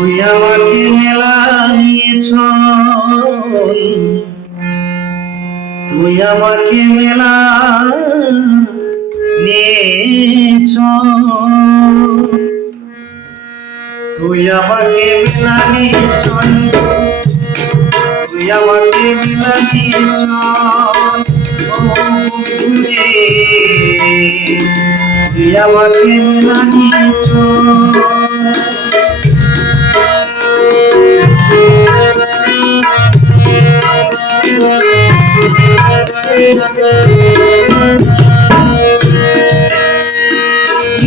তুই আমাকে মেলা নিয়েছ, তুই আমাকে মেলা নিয়েছ, তুই আমাকে মেলা নিয়েছ, তুই আমাকে মেলা নিয়েছ, ও বন্ধুরে তুই আমাকে মেলা নিয়েছ।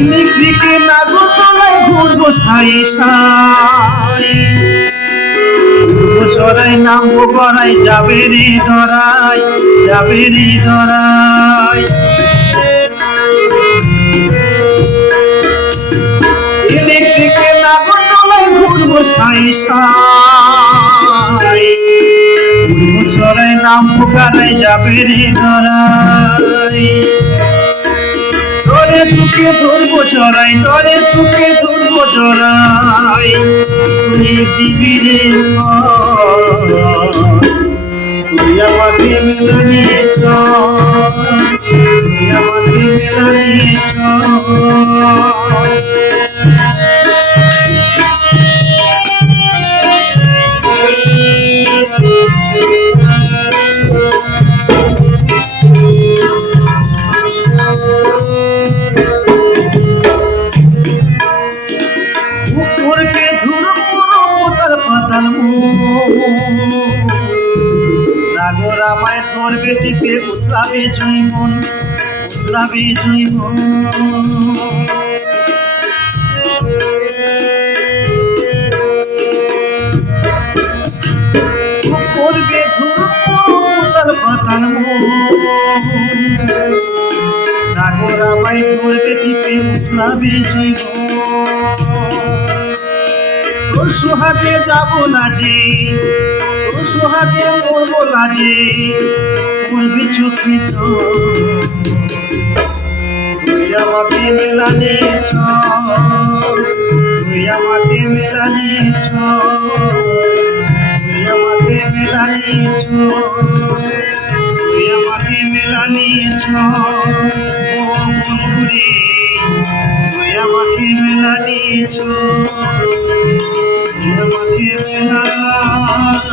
ইলেকট্রিকে নাগরতলায় ঘুরবো সারি সাই, ঘুরবো সরাই নামবো গড়াই, যাবে রে ডরাই, যাবে রে ডরাই। ইলেকট্রিকে নাগরতলায় ঘুরবো সারি সাই, ঘুরবো সরাই নামবো গড়াই, যাবে রে ডরাই। তোরে তোকে ধরবো চড়াই, তোরে তোকে ধরবো চড়াই, তুই দিবি রে তুই আমাকে মেলা নিয়েছ, তুই আমাকে মেলা নিয়েছ। নাগর আমায় ধরবে টিপে, উতলাবে জৈবন, উতলাবে জৈবন। করবে ধুর পাতাল নাগর আমায় ধরবে টিপে, উতলাবে জৈবন। তোর সোহাগে যাবো না যে, তোর সোহাগে মরবো না যে, মরবি চোখে তুই আমাকে মেলা নিয়েছ, তুই আমাকে মেলা নিয়েছ, তুই আমাকে মেলা নিয়েছ, তুই আমাকে মেলা নিয়েছ, ও বন্ধুরে তুই আমাকে মেলা নিয়েছ, তুই আমাকে মেলা নিয়েছ।